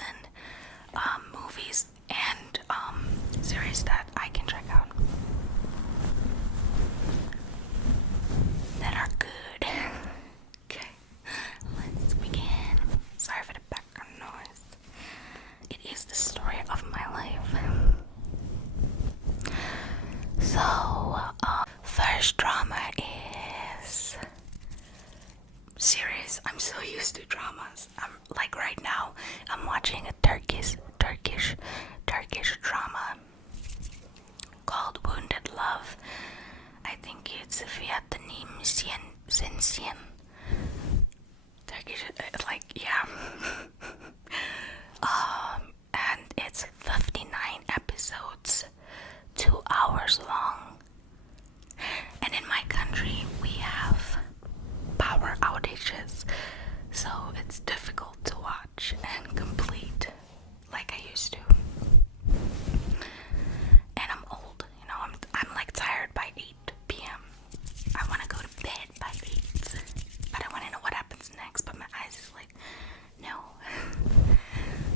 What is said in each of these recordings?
season movies and series that I can check out that are good. Okay, let's begin. Sorry for the background noise. It is the story of my life. So, first drama is series. I'm so used to dramas. I'm like right now, I'm watching a Turkish drama called Wounded Love. I think it's Vietnamese Sensien. Turkish, like, yeah. And it's 59 episodes, 2 hours long. And in my country, we have power outages, so it's difficult to watch and complete like I used to. And I'm old, you know, I'm like tired by 8 p.m. I want to go to bed by 8, but I want to know what happens next, but my eyes is like, no.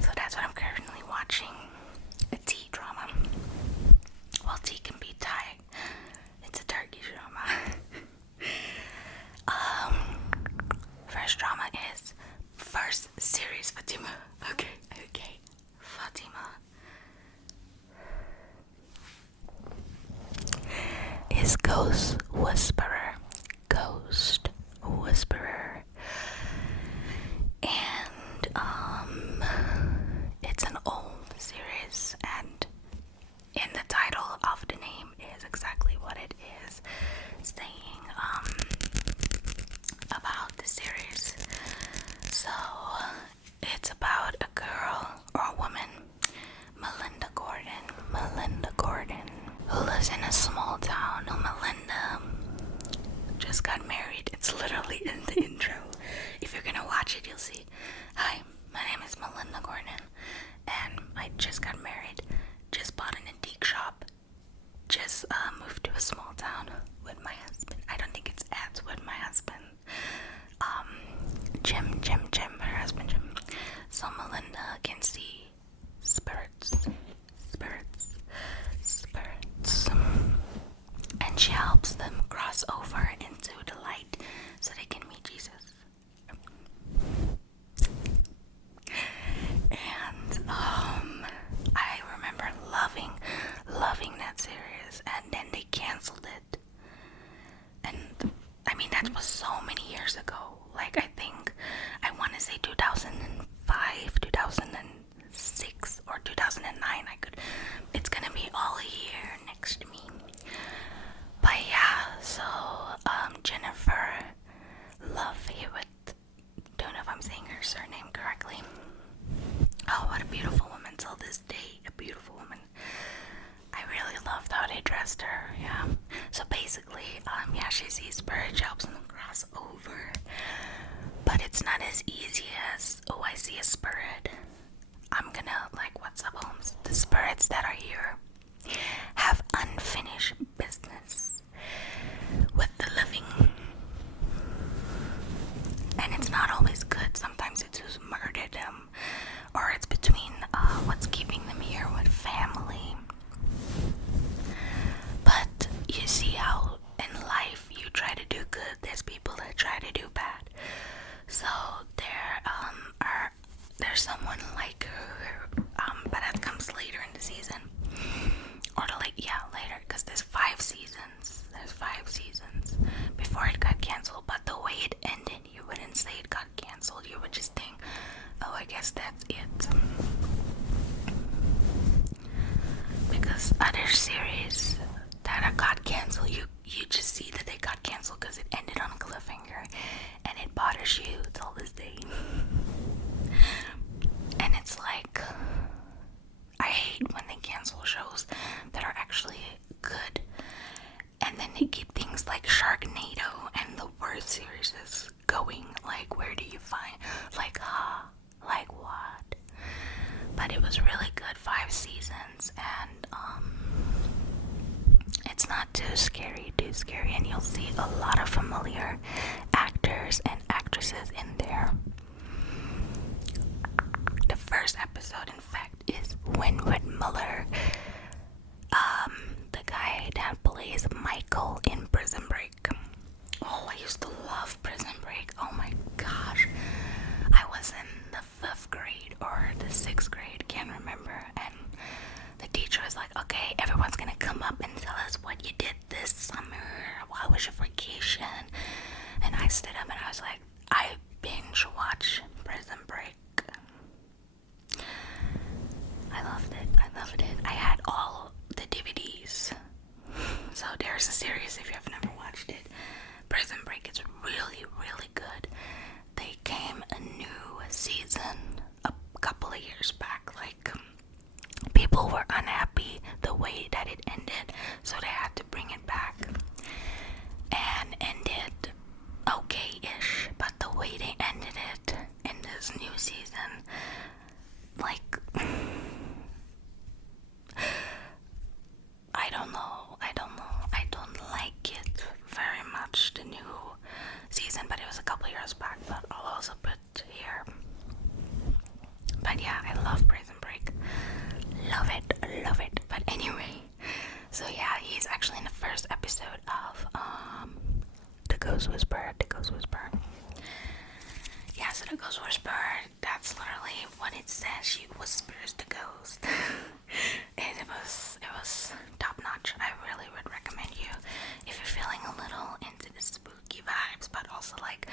So that's what I'm currently watching, a tea drama. Well, tea can be Thai. It's a Turkish drama. First drama is first series Fatima. Okay. Fatima is Ghost Whisperer. And it's an old series, and in the title of the name is exactly what it is saying about the series. So it's about a girl or a woman, Melinda Gordon, who lives in a small town. Melinda just got married. It's literally in the intro. If you're gonna watch it, you'll see, hi, my name is Melinda Gordon, and I just got married, just bought an antique shop, just moved to a small town with my husband. I don't think it's ads with my husband. Jim, her husband Jim. So Melinda can see spirits. And she helps them cross over into the light so they can meet Jesus. And I remember loving that series, and then they canceled it. And I mean, that was so many years ago. Like, I want to say 2005, 2006, or 2009. It's gonna be all a year next to me. But yeah, so Jennifer Love Hewitt, don't know if I'm saying her surname correctly. Oh, what a beautiful woman, till this day, a beautiful woman. I really loved how they dressed her, yeah. So basically, she sees spirits, helps them cross over. But it's not as easy as, oh, I see a spirit, I'm gonna, like, what's up, Holmes? The spirits that are here have unfinished business with the living. And it's not always good. Sometimes it's who's murdered them, or it's between what's keeping them here with family. But you see how in life you try to do good, there's people that try to do bad. So there's someone like her, but that comes later in the season, or later, because there's 5 seasons. There's 5 seasons before it got canceled. But the way it ended, you wouldn't say it got canceled. You would just think, oh, I guess that's it. Because other series that got canceled, you just see that they got canceled because it ended on a cliffhanger, and it bothers you till this day. And it's like, I hate when they cancel shows that are actually good, and then they keep things like Sharknado and the worst series is going. Like, where do you find, like what? But it was really good, 5 seasons, and it's not too scary, and you'll see a lot of familiar actors and actresses in there. The first episode, in fact, is Winwood Muller, the guy that plays Michael in Prison Break. Oh, I used to love Prison Break. Oh my gosh. I was in the 5th grade or the 6th grade, can't remember, and the teacher was like, okay, everyone's gonna come up and tell us what you did this summer. How was your vacation? And I stood up and I was like, I binge watch Prison Break. I loved it. I loved it. I had all the DVDs. So there's a series, if you have never watched it. Prison Break is really, really good. They came a new season a couple of years back. Like, people were unhappy the way that it ended, so they had to bring it back. And ended okay-ish, but the way they ended it in this new season, like, I don't know. I don't like it very much, the new season, but it was a couple years back, but I'll also put here. But yeah, I love Prison Break. Love it. But anyway, so yeah, he's actually in the first episode of The Ghost Whisperer. Yeah, so The Ghost Whisperer, that's literally what it says. She whispers the ghost. And it was top notch. I really would recommend you if you're feeling a little into the spooky vibes, but also like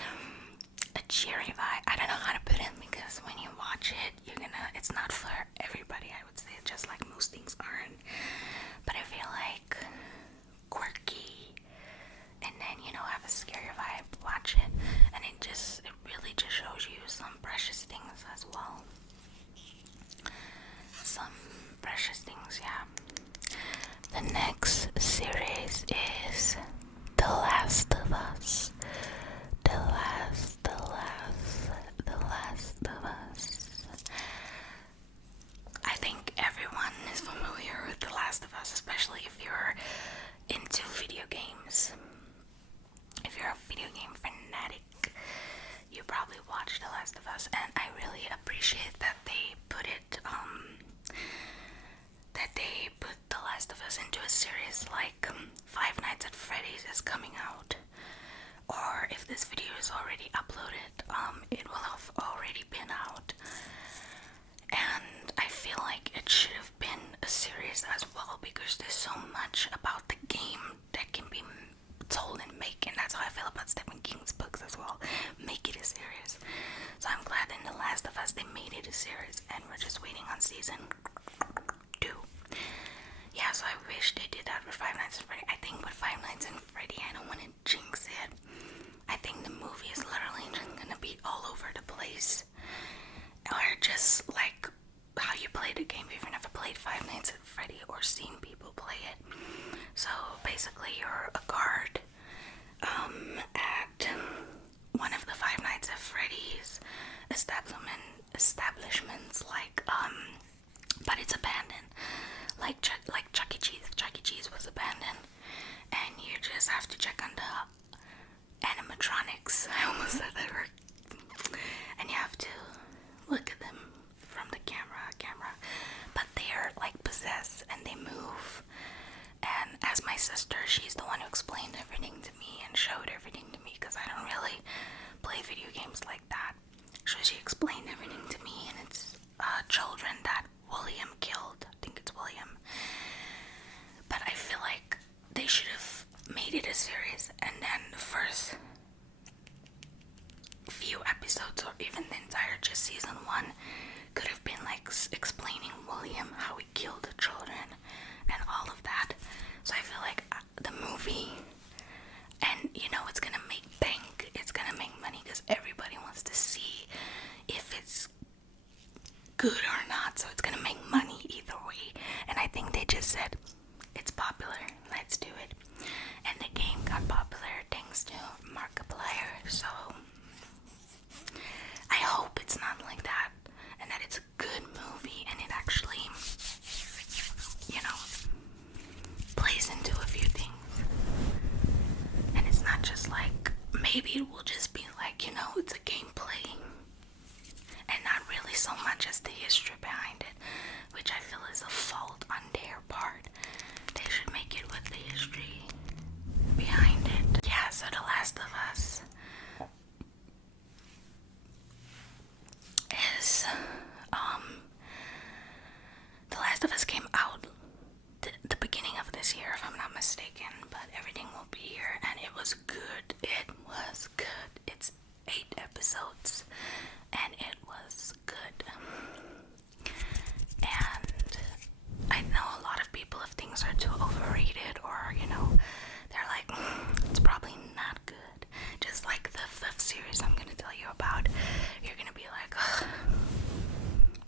a cheery vibe. I don't know how to put it, because when you watch it, it's not for everybody, I would say, just like most things aren't. But I feel like quirky, and then, have a scary vibe, watch it, and it really just shows you some precious things as well. Some precious things, yeah. The next series is The Last of Us. The Last of Us. I think everyone is familiar with The Last of Us, especially if you're into video games. If you're a video game fanatic, you probably watched The Last of Us, and I really appreciate that they put The Last of Us into a series. Like, Five Nights at Freddy's is coming out, or if this video is already uploaded, it will have already been out. And I feel like it should have been a series as well, because there's so much about the game that can be told and make, and that's how I feel about Stephen King's books as well. Make it a series. So I'm glad in The Last of Us they made it a series, and we're just waiting on season 2. Yeah, so I wish they did that with Five Nights at Freddy. I think with Five Nights at Freddy, I don't want to jinx it. I think the movie is literally just gonna be all over the place, or just like how you play the game if you've never played Five Nights at Freddy or seen people play it. So basically, you're a guard at one of the Five Nights at Freddy's establishments, like but it's abandoned, like Chuck E. Cheese. Chuck E. Cheese was abandoned, and you just have to check on the animatronics. I almost said that word. And you have to look at them from the camera, but they're like possessed and they move. And as my sister, she's the one who explained everything to me and showed everything to me, because I don't really play video games like that. So she explained everything to me, and it's children that William killed. I think it's William. But I feel like they should have made it a series, and then the first few episodes, or even the entire just season 1, could have been like explaining William, how he killed the children and all of that. So I feel like the movie, and it's gonna make bank, it's gonna make money, because everybody wants to see if it's good or not, so it's gonna make money either way. And I think they just said, it's popular, let's do it. And the game got popular thanks to Markiplier, so I hope it's not like that, and that it's a good movie, and it actually, plays into a few things. And it's not just like, maybe it will just be like, it's a gameplay, and not really so much as the history behind it, which I feel is a fault on their part. They should make it with the history behind it. Yeah, so The Last of Us is The Last of Us came out the beginning of this year, if I'm not mistaken, but everything will be here, and it was good. It was good. It's 8 episodes, and it was good. And I know a lot of people, if things are too overrated, or they're like, it's probably not good. Just like the 5th series I'm gonna tell you about, you're gonna be like, ugh,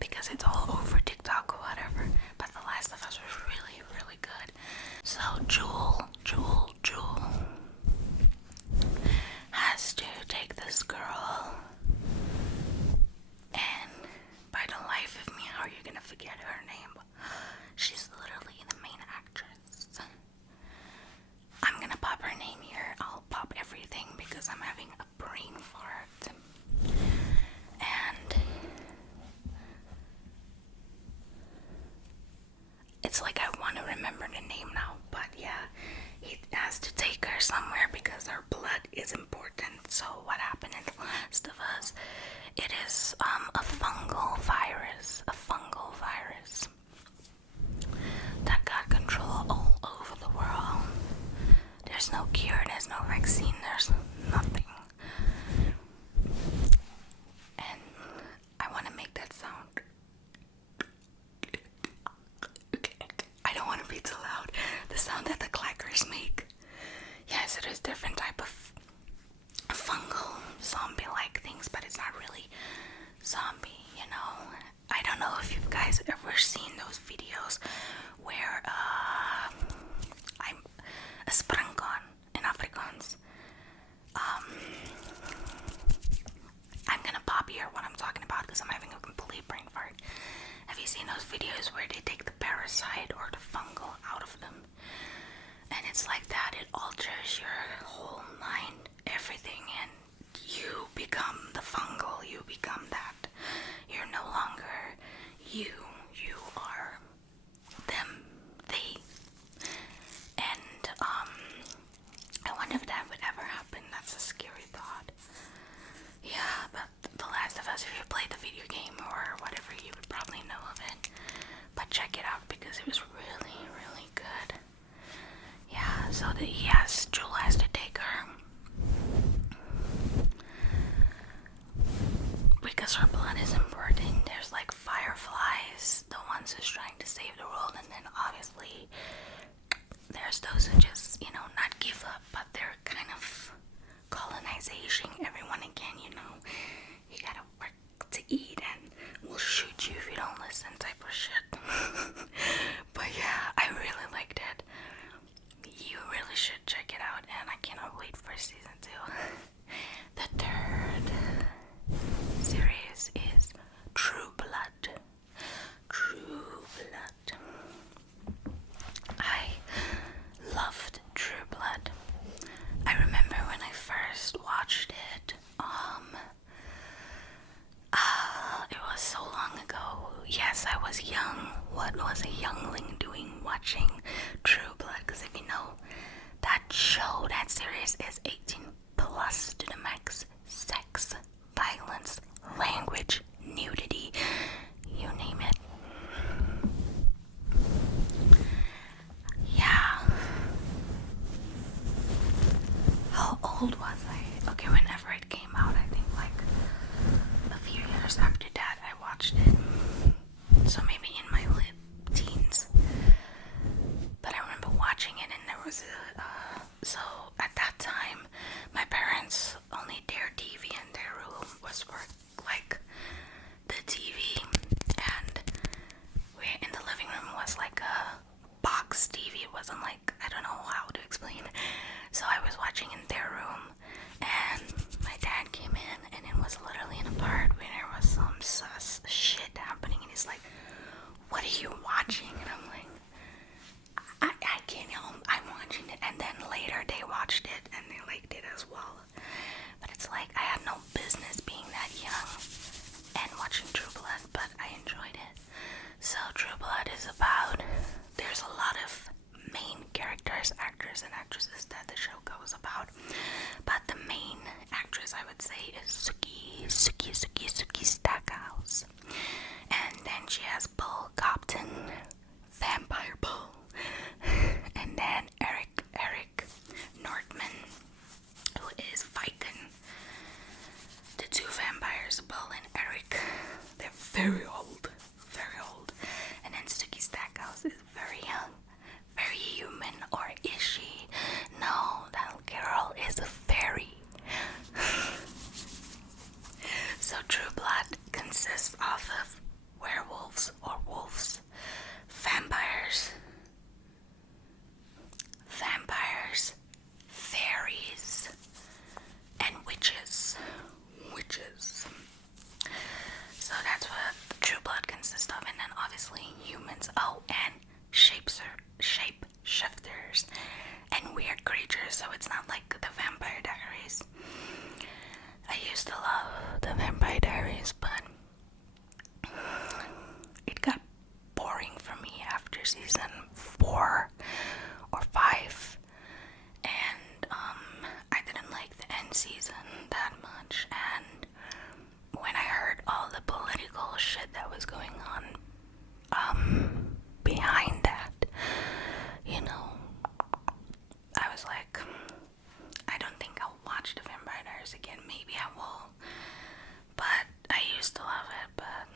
because it's all over TikTok or whatever. But The Last of Us was really, really good. So Joel has to take this girl, and by the life of me, how are you gonna forget her name? She's literally the main actress. I'm gonna pop her name here. I'll pop everything because I'm having a brain fart. And it's like I want to remember the name now, but yeah, he has to take her somewhere because her blood is important. So what happened in The Last of Us, it is a fungal virus that got control all over the world. There's no cure, there's no vaccine, there's nothing. And I want to make that sound. I don't want to be too loud. The sound that the clackers make. Yes, it is different type of fungal zombie-like things, but it's not really zombie, I don't know if you guys ever seen those videos where I'm a sprangkan in Afrikaans. I'm gonna pop here what I'm talking about because I'm having a complete brain fart. Have you seen those videos where they take the parasite or the fungal out of them? And it's like that, it alters your whole mind, everything, and you become the fungal, you become that. You're no longer you are them, they. And I wonder if that would ever happen. That's a scary thought. Yeah, but The Last of Us, if you played the video game or whatever, you would probably know of it. But check it out because it was really, really good. Yeah, so Joel has to take her because her blood is important. There's like fireflies, the ones who's trying to save the world, and then obviously there's those who just, not give up, but they're kind of colonization everyone again, you gotta work to eat and we'll shoot you if you don't listen type of shit. But yeah, I really liked it. You really should check it out, and I cannot wait for season 2. The 3rd series is True Blood. I loved True Blood. I remember when I first watched it, it was so long ago. Yes, I was young. What was a youngling doing watching True Blood? Because if you know, that show, that series is 18 plus to the max. Sex, violence, language, nudity, you name it. Yeah. How old was I? Okay, whenever it came out, I think like a few years after that I watched it. So maybe in my late teens. But I remember watching it, and there was so at that time my parents only, their TV in their room was for like the TV, and we in the living room was like a box TV. It wasn't like, I don't know how to explain. So I was watching in their room, and my dad came in, and it was literally in a part where there was some sus shit happening, and he's like, "What are you watching?" And I'm like, I can't help, I'm watching it. And then later they watched it and they liked it as well. But it's like I had no business being that young and watching True Blood, but I enjoyed is about, there's a lot of main characters, actors and actresses that the show goes about, but the main actress, I would say, is Suki Stackhouse. And then she has Bull Copton, Vampire Bull, and then Eric Nordman, who is Viken. The two vampires, Bull and Eric, they're very old, and then Suki Stackhouse is very young, very human, or is she? No, that girl is a fairy. So True Blood consists of werewolves or wolves, vampires, fairies, and witches. So that's what True Blood consists of, and then obviously humans. Oh, and shapeshifters and weird creatures. So it's not like the Vampire Diaries. I used to love the Vampire Diaries, but it got boring for me after season 4 or 5, and I didn't like the end season that much. And when I heard all the political shit that was going on behind that, you know, I was like, I don't think I'll watch the Vampire Diaries again. Maybe I will, but I used to love it, but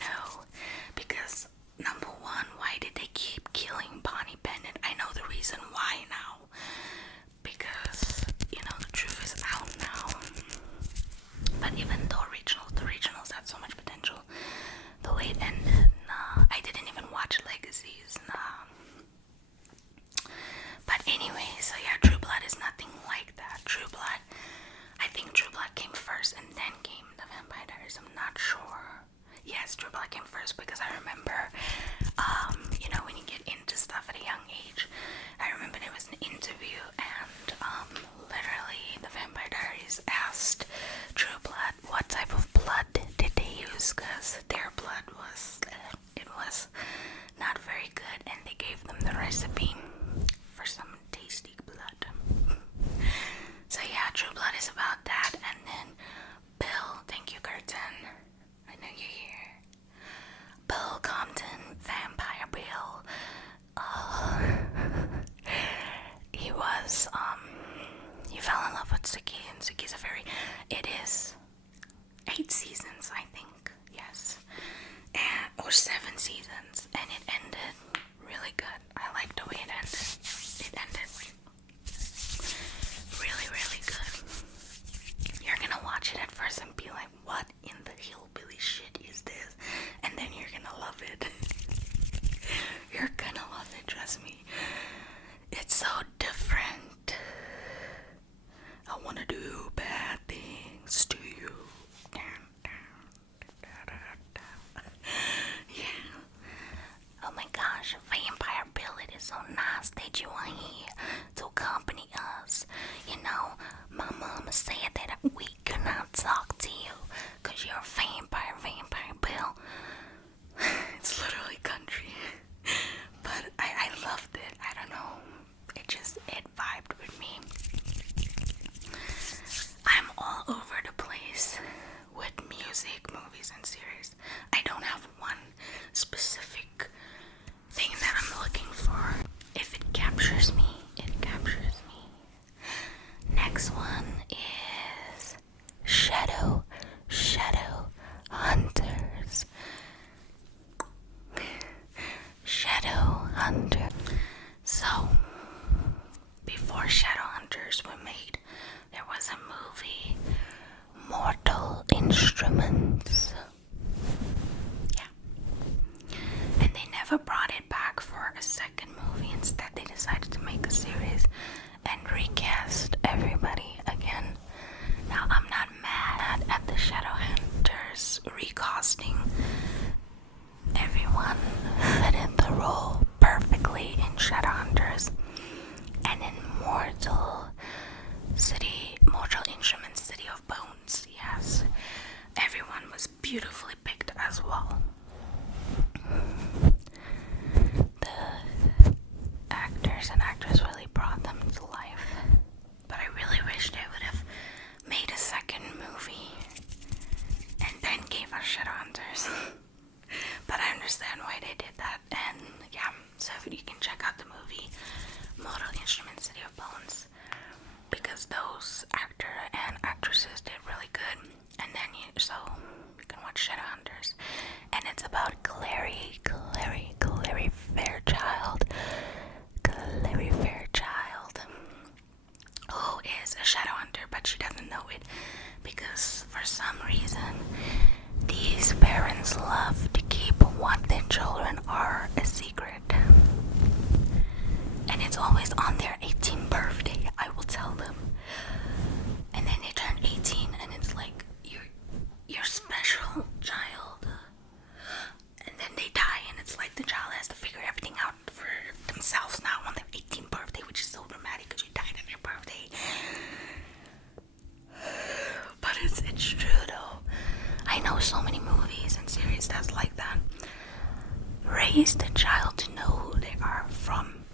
no, because number one, why did they keep killing Bonnie Bennett? I know the reason why now, because, you know, the truth is out now. But even the originals had so much potential. The way it ended, nah, I didn't even watch Legacies, nah. But anyway, so yeah, True Blood is nothing like that. True Blood, I think True Blood came first and then came the Vampire Diaries. I'm not sure. Yes, True Blood came first because I remember, you know, when you get into stuff at a young age, I remember there was an interview and literally the Vampire Diaries asked True Blood what type of blood did they use, because their blood was, it was not very good, and they gave them the recipe for some tasty blood. So yeah, True Blood is about that. And then Bill, thank you Curtin, I know you're here. Bill Compton, Vampire Bill. He was, he fell in love with Suki, and Suki's a very, it is 8 seasons, I think, yes, or 7 seasons, and it ended really good. I like the way it ended. It ended really, really good. You're gonna watch it at first and be like, what in the hillbilly shit is this? And then you're gonna love it. You're gonna love it, trust me. It's so different. I wanna do bad things to you. Yeah. Oh my gosh, Vampire Bill, it is so nice that you are here to accompany us. You know, my mama said that we cannot talk to you because you're a Vampire Bill. It's literally country. But I loved it. I don't know. It vibed with me. I'm all over the place with music, movies, and series. I don't have one specific thing that I'm looking for. If it captures me, it captures me. Next one is Shadow Hunters. Shadow Hunter. So, before Shadowhunters were made, there was a movie, Mortal Instruments. Yeah. And they never brought it back for a second movie. Instead, they decided to make a series and recast everybody again. Now, I'm not mad at the Shadowhunters recasting. Everyone fitted the role perfectly in Shadowhunters and in Mortal Instruments, City of Bones. Yes, everyone watch Shadowhunters, and it's about Clary Fairchild. Clary Fairchild, who is a Shadowhunter, but she doesn't know it because for some reason these parents love to keep what their children are a secret. And it's always on their 18th birthday, I will tell them. And then they turn 18 and it's like, your special child. And then they die and it's like the child has to figure everything out for themselves now on their 18th birthday, which is so dramatic because you died on your birthday. But it's true though. I know so many movies and series that's like that. Raise the child to know who they are from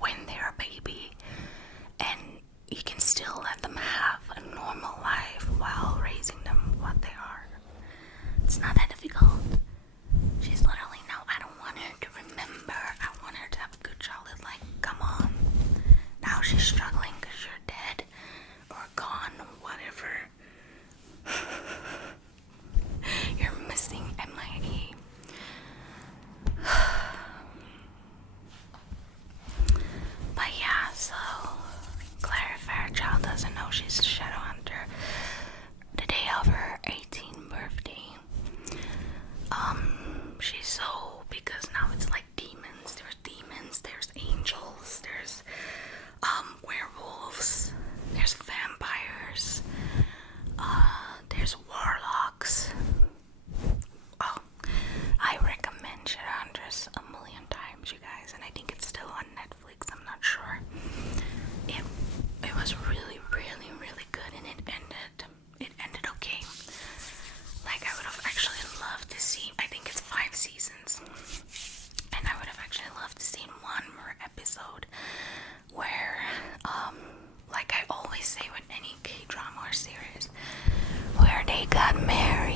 when they're a baby, and you can still let them have a normal life while raising them what they are. It's not that difficult. She's literally, no, I don't want her to remember. I want her to have a good childhood. Like, come on. Now she's struggling because you're dead or gone, whatever. You're missing MIA. But yeah, so Claire Fairchild doesn't know she's a Shadowhunter. The day of her 18th birthday, she's so, because now it's like demons, there's angels, there's werewolves, there's vampires, there's warlocks. Oh, I recommend Shadowhunters a million times, you guys, and I think it's still on Netflix, I'm not sure. It was really, really, really good, and it ended okay. Like, I would have actually loved to see, I think it's 5 seasons, and I would have actually loved to see one more episode where, like I always say with any K-drama or series, where they got married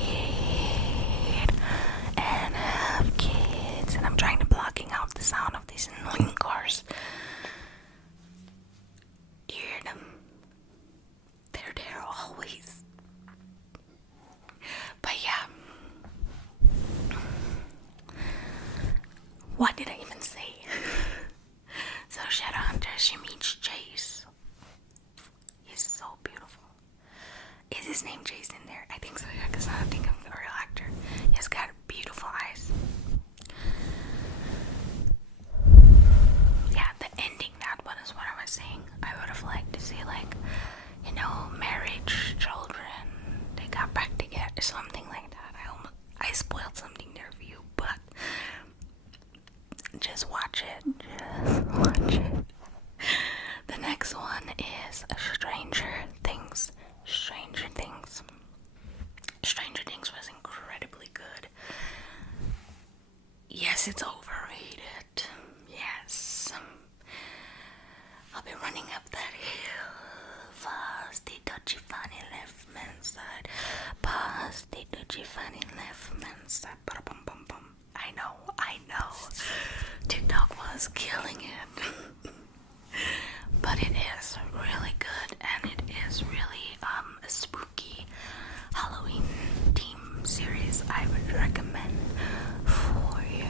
and have kids, and I'm trying to blocking out the sound of these annoying cars. You hear them? They're there always. But yeah. What did I even say? So Shadowhunter, she meets Chase. He's so beautiful. Is his name Chase in there? I think so, yeah, because I don't think I'm the real actor. He's got beautiful eyes. Yeah, the ending, that one is what I was saying. I would have liked to see, like, you know, marriage, children, they got back together, something like that. I spoiled something there for you, but just watch it. Just watch it. The next one is Stranger Things. Stranger Things. Stranger Things was incredibly good. Yes, it's overrated. Yes. I'll be running up that hill. Fast, the dodgy funny left man side. Past the dodgy funny left man side. Bum bum bum. I know. TikTok was killing it. But it is really good, and it is really a spooky Halloween theme series I would recommend for you.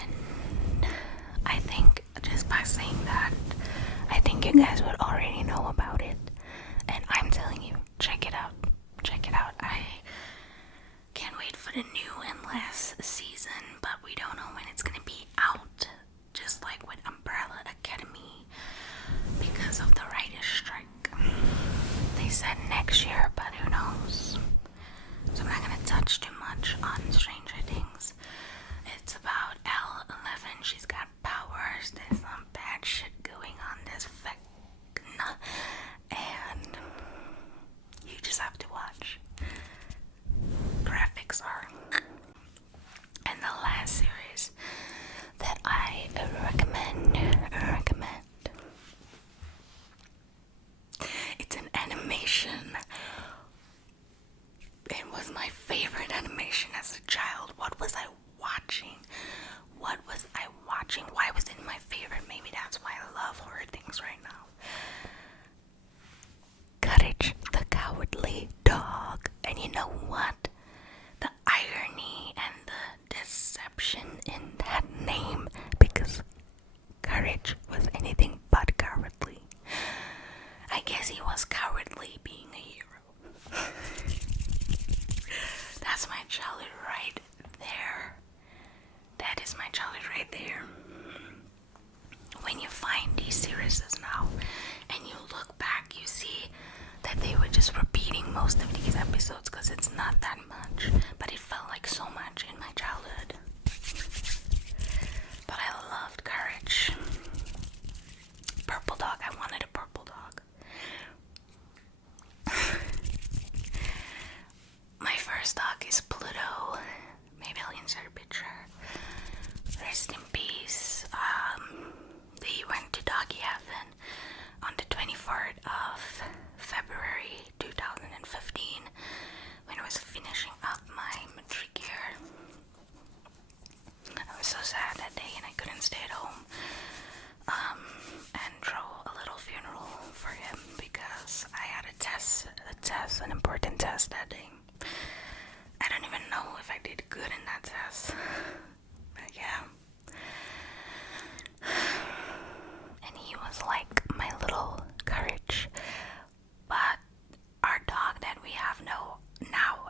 And I think just by saying that, I think you guys would already know about it. And I'm telling you, check it out. Check it out. I can't wait for the new and last season, but we don't know when it's gonna be out. Just like with Umbrella Academy, because of the writer's strike. They said next year, but who knows? So I'm not gonna touch too much on Stranger Things. It's about L11. She's got powers. There's some bad shit going on. There's vecna, and you just have to watch. Graphics are. And the last series that I recommend. It's an animation. It was my favorite animation as a child. What was I watching? Why was it my favorite? Maybe that's why I love horror things right now. The guess he was cowardly being a hero. That's my childhood right there. That is my childhood right there. When you find these series now and you look back, you see that they were just repeating most of these episodes because it's not that much, but it felt like so much in my childhood. But I loved Courage. Purple dog, I wanted a purple dog. My first dog is Pluto. Maybe I'll insert a picture. Rest in peace. They went to doggy heaven on the 24th of February 2015 when I was finishing up my matric year. I was so sad that day and I couldn't stay at home and throw a little funeral for him because I had an important test that day. I don't even know if I did good in that test, but yeah. And he was like my little Courage. But our dog that we have now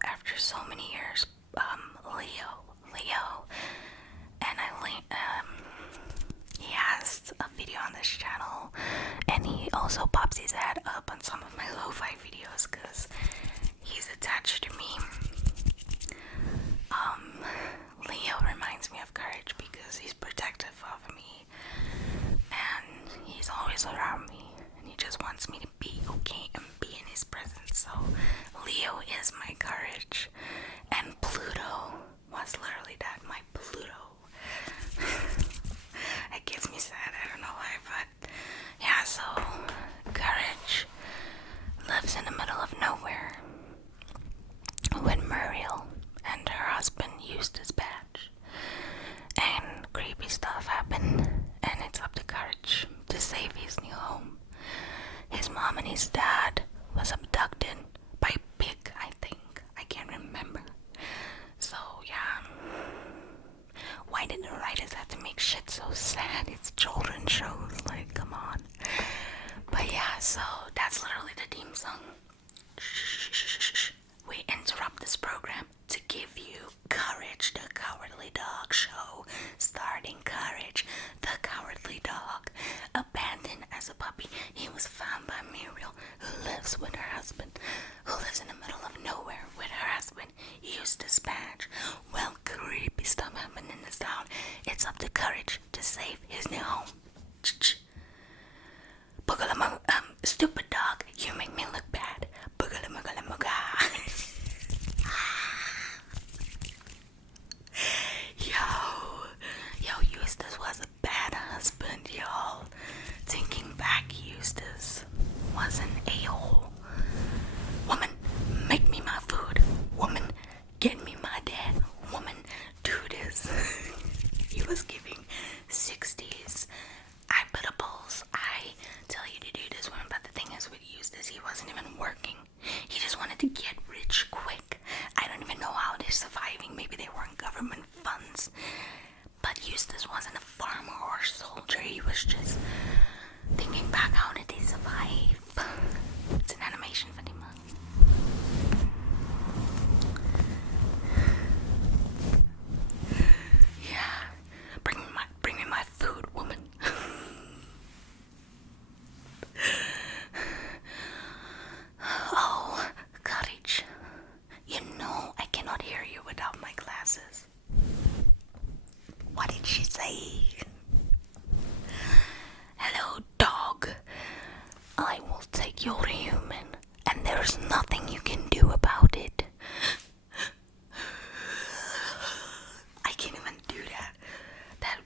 after so many years, Leo, and he has a video on this channel, and he also pops his head up on some of my lo-fi videos because he's attached to me. Leo reminds me of Courage because he's protective of me and he's always around me and he just wants me to be okay and be in his presence. So Leo is my Courage, and Pluto was literally that, my Pluto. It gets me sad, I don't know why, but yeah, so Courage lives in the middle of nowhere when Muriel and her husband used his badge, and creepy stuff happened, and it's up to Courage to save his new home. His mom and his dad was abducted by a pig, I think. I can't remember. So yeah, why did the writers have to make shit so sad? It's children's shows, like, come on. But yeah, so that's literally the theme song. Shh. We interrupt this program to give you Courage, the Cowardly Dog show, starring Courage, the Cowardly Dog. Abandoned as a puppy, he was found by Muriel, who lives with her husband, who lives in the middle of nowhere with her husband, Eustace Badge. Well, creepy stuff happened in this town. It's up to Courage to save his new home. Stupid dog, you make me look bad. Yo, Eustace was a bad husband, y'all. Thinking back, Eustace was an a-hole. Woman, make me my food. Woman, get me my dad. Woman, do this. He was giving 60s equitables. I tell you to do this, woman, but the thing is with Eustace, he wasn't even working. He just wanted to get rich quick. I don't even know how they're surviving. Maybe they were on government funds. But Eustace wasn't a farmer or a soldier. He was just thinking back, how did they survive? It's an animation, Fatima. Yeah. Bring me my food, woman. Oh, Courage. You know I cannot hear you without my glasses. What did she say? Hello, dog. I will take your human, and there's nothing you can do about it. I can't even do that. That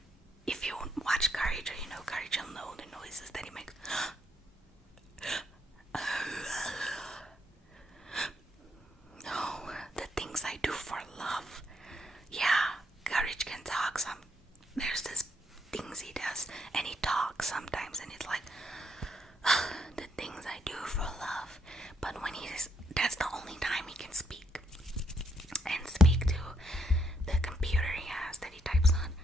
if you watch Courage, or you know Courage, you'll know the noises that he makes. Oh, the things I do for love. Yeah, Courage can talk. There's this things he does, and he talks sometimes, and it's like the things I do for love. But when that's the only time he can speak, and speak to the computer he has that he types on.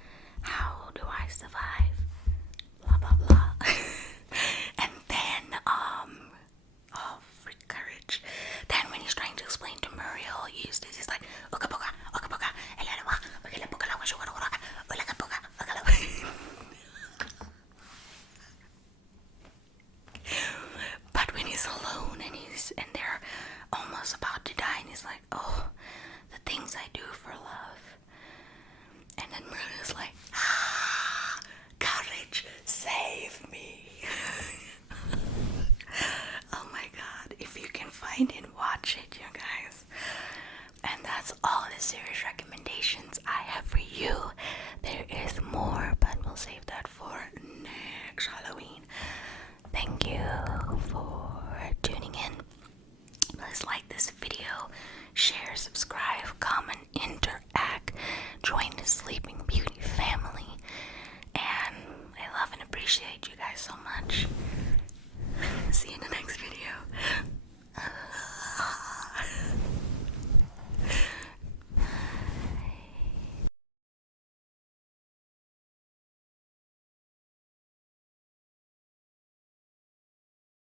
How do I survive? Blah blah blah. And then series recommendations I have for you. There is more, but we'll save that for next Halloween. Thank you for tuning in. Please like this video, share, subscribe, comment, interact, join the sleeping